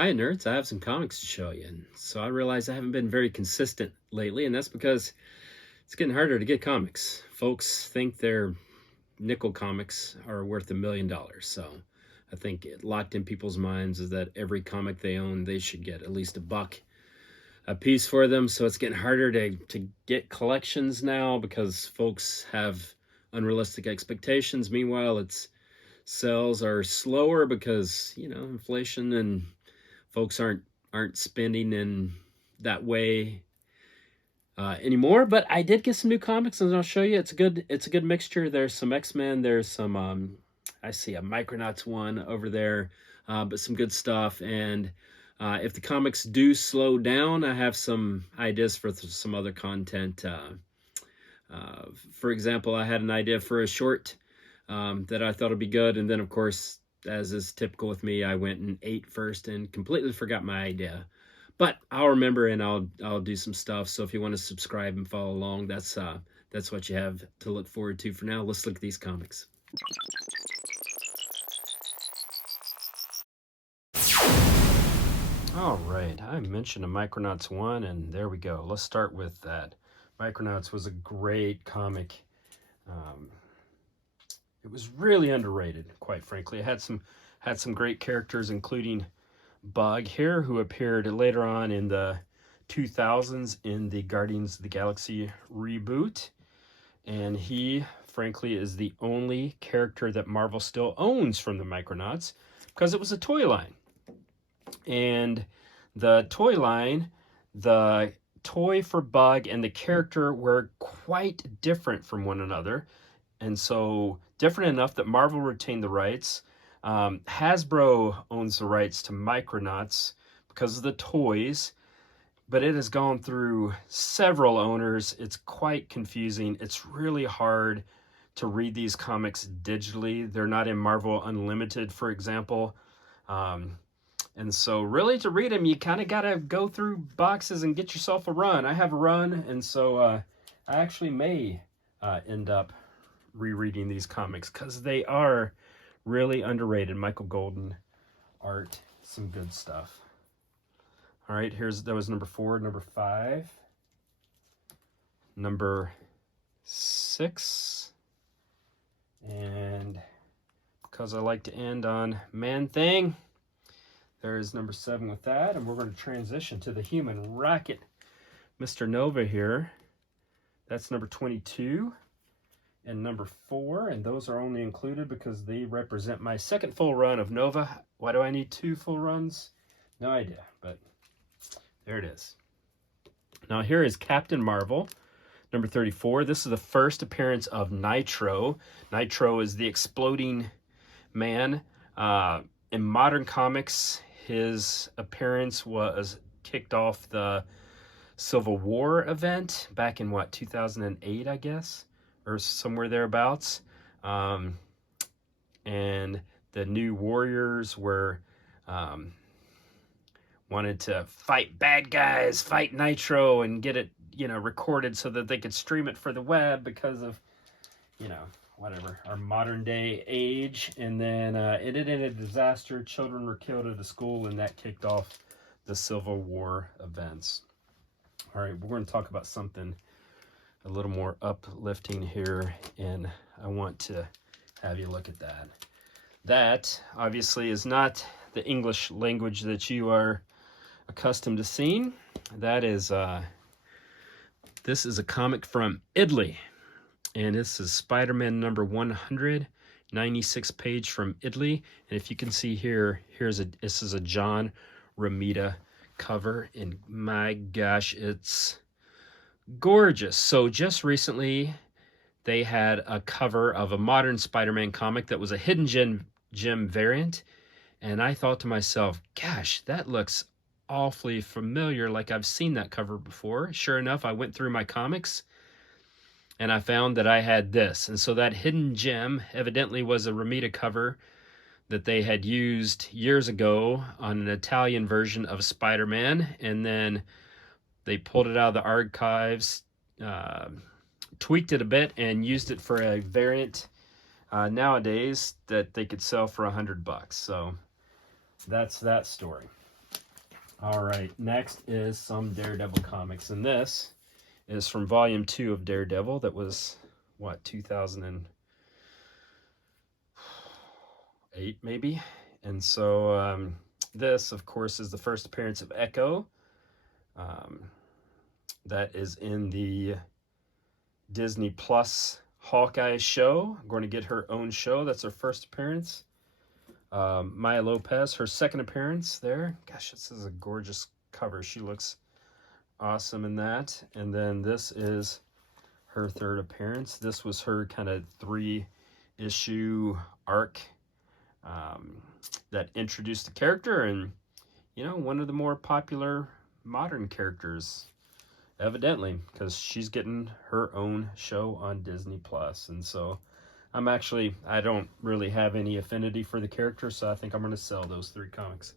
Hi, nerds. I have some comics to show you. And so I realize I haven't been very consistent lately, and that's because it's getting harder to get comics. Folks think their nickel comics are worth $1 million. So I think it locked in people's minds is that every comic they own, they should get at least $1 a piece for them. So it's getting harder to get collections now because folks have unrealistic expectations. Meanwhile, it's sales are slower because, inflation and folks aren't spending in that way anymore. But I did get some new comics, and I'll show you. It's a good mixture. There's some X-Men. There's some I see a Micronauts one over there, but some good stuff. And if the comics do slow down, I have some ideas for some other content. For example, I had an idea for a short that I thought would be good, and then of course, as is typical with me, I went and ate first and completely forgot my idea. But I'll remember and I'll do some stuff. So if you want to subscribe and follow along, that's what you have to look forward to for now. Let's look at these comics. All right, I mentioned a Micronauts 1, and there we go. Let's start with that. Micronauts was a great comic. It was really underrated, quite frankly. It had some great characters, including Bug here, who appeared later on in the 2000s in the Guardians of the Galaxy reboot. And he, frankly, is the only character that Marvel still owns from the Micronauts because it was a toy line. And the toy line, the toy for Bug and the character were quite different from one another. And so different enough that Marvel retained the rights. Hasbro owns the rights to Micronauts because of the toys, but it has gone through several owners. It's quite confusing. It's really hard to read these comics digitally. They're not in Marvel Unlimited, for example. And so really to read them, you kind of got to go through boxes and get yourself a run. I have a run, and so I actually may end up rereading these comics because they are really underrated. Michael Golden art, some good stuff. All right, that was number 4, number 5, number 6, and because I like to end on Man-Thing, there is number 7 with that, and we're going to transition to the Human Rocket, Mr. Nova here. That's number 22. And number 4, and those are only included because they represent my second full run of Nova. Why do I need 2 full runs? No idea, but there it is. Now here is Captain Marvel, number 34. This is the first appearance of Nitro. Nitro is the exploding man. In modern comics, his appearance was kicked off the Civil War event back in, 2008, I guess? Or somewhere thereabouts. And the New Warriors were wanted to fight bad guys, fight Nitro, and get it, recorded so that they could stream it for the web because of, our modern day age. And then it ended in a disaster. Children were killed at a school, and that kicked off the Civil War events. All right, we're going to talk about something a little more uplifting here, and I want to have you look at that. That obviously is not the English language that you are accustomed to seeing. That is this is a comic from Italy, and this is Spider-Man number 100, 96 page from Italy. And if you can see here, this is a John Romita cover, and my gosh, it's gorgeous. So just recently they had a cover of a modern Spider-Man comic that was a hidden gem variant, and I thought to myself, gosh, that looks awfully familiar, like I've seen that cover before. Sure enough, I went through my comics and I found that I had this. And so that hidden gem evidently was a Romita cover that they had used years ago on an Italian version of Spider-Man, and then they pulled it out of the archives, tweaked it a bit, and used it for a variant nowadays that they could sell for $100. So that's that story. All right, next is some Daredevil comics, and this is from Volume 2 of Daredevil. That was, what, 2008 maybe? And so this, of course, is the first appearance of Echo. That is in the Disney Plus Hawkeye show. I'm going to get her own show. That's her first appearance. Maya Lopez, her second appearance there. Gosh, this is a gorgeous cover. She looks awesome in that. And then this is her third appearance. This was her kind of 3-issue arc that introduced the character, and you know, one of the more popular modern characters, evidently, because she's getting her own show on Disney Plus. And so I don't really have any affinity for the character, so I think I'm going to sell those 3 comics.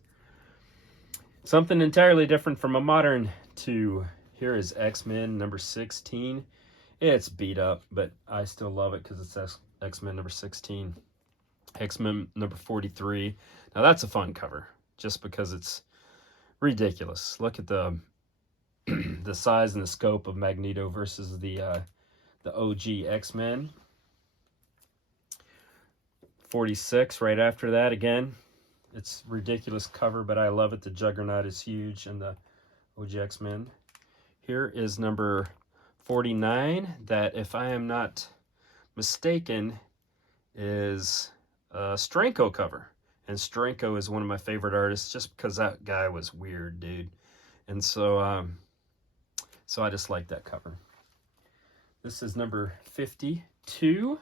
Something entirely different from a modern 2. Here is X-Men number 16. It's beat up, but I still love it because it's X-Men number 16. X-Men number 43. Now that's a fun cover, just because it's ridiculous. Look at the the size and the scope of Magneto versus the OG X-Men. 46 right after that. Again, it's ridiculous cover, but I love it. The Juggernaut is huge, and the OG X-Men. Here is number 49, that, if I am not mistaken, is a Stranko cover. And Stranko is one of my favorite artists, just because that guy was weird, dude. And so so I just like that cover. This is number 52.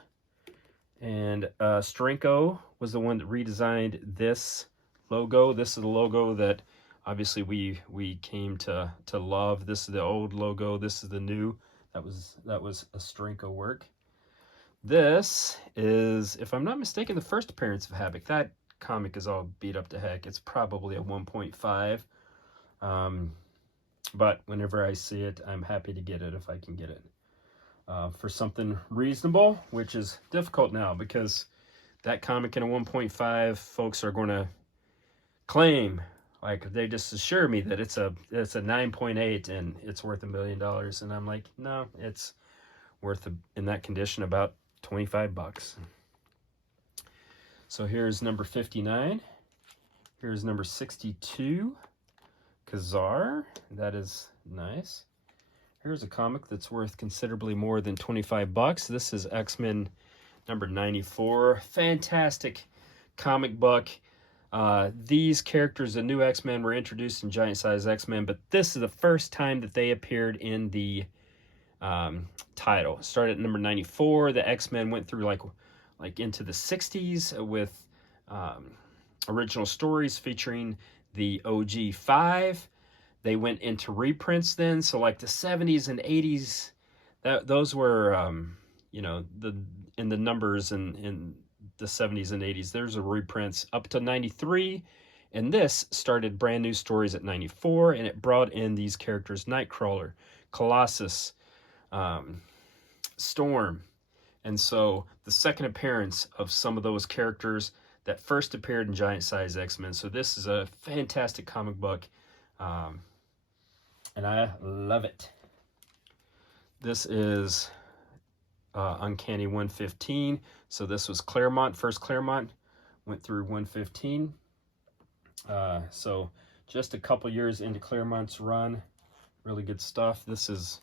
And Stranko was the one that redesigned this logo. This is the logo that obviously we came to love. This is the old logo. This is the new. That was a Stranko work. This is, if I'm not mistaken, the first appearance of Havoc. That comic is all beat up to heck. It's probably a 1.5. But whenever I see it, I'm happy to get it if I can get it. For something reasonable, which is difficult now because that comic in a 1.5, folks are going to claim, like, they just assure me that it's a 9.8 and it's worth $1 million, and I'm like, no, it's worth in that condition about $25. So here's number 59. Here's number 62, Ka-Zar. That is nice. Here's a comic that's worth considerably more than $25. This is X-Men number 94. Fantastic comic book. These characters, the new X-Men, were introduced in Giant Size X-Men, but this is the first time that they appeared in the title. It started at number 94. The X-Men went through like into the 60s with original stories featuring the OG 5. They went into reprints then, so like the 70s and 80s, those were, you know, in the numbers in the 70s and 80s. There's a reprints up to 93, and this started brand new stories at 94, and it brought in these characters: Nightcrawler, Colossus, Storm. And so the second appearance of some of those characters that first appeared in Giant Size X-Men. So this is a fantastic comic book. And I love it. This is Uncanny 115. So this was Claremont, first Claremont, went through 115. So just a couple years into Claremont's run. Really good stuff. This is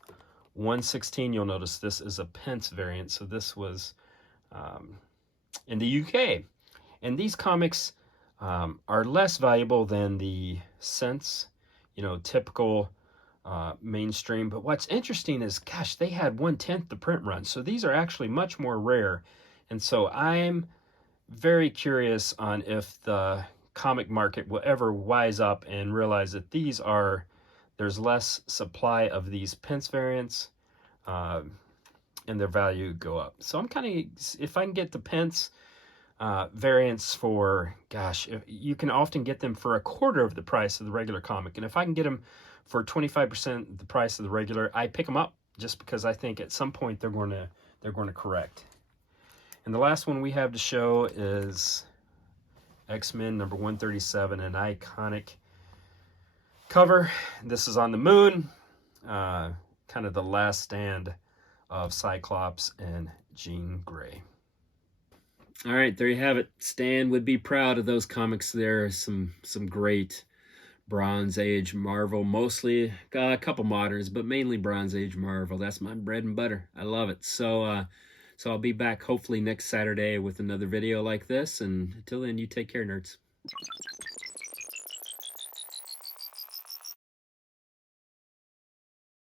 116. You'll notice this is a pence variant. So this was in the UK. And these comics are less valuable than the cents, you know, typical mainstream. But what's interesting is, gosh, they had 1/10 the print run, so these are actually much more rare. And so I'm very curious on if the comic market will ever wise up and realize that there's less supply of these pence variants, and their value go up. So I'm if I can get the pence variants for, gosh, you can often get them for a quarter of the price of the regular comic, and if I can get them for 25% the price of the regular, I pick them up, just because I think at some point they're going to correct. And the last one we have to show is X-Men number 137, an iconic cover. This is on the moon. Kind of the last stand of Cyclops and Jean Grey. All right, there you have it. Stan would be proud of those comics there. Some great Bronze Age Marvel, mostly a couple moderns, but mainly Bronze Age Marvel. That's my bread and butter. I love it. So I'll be back hopefully next Saturday with another video like this, and until then, you take care, nerds.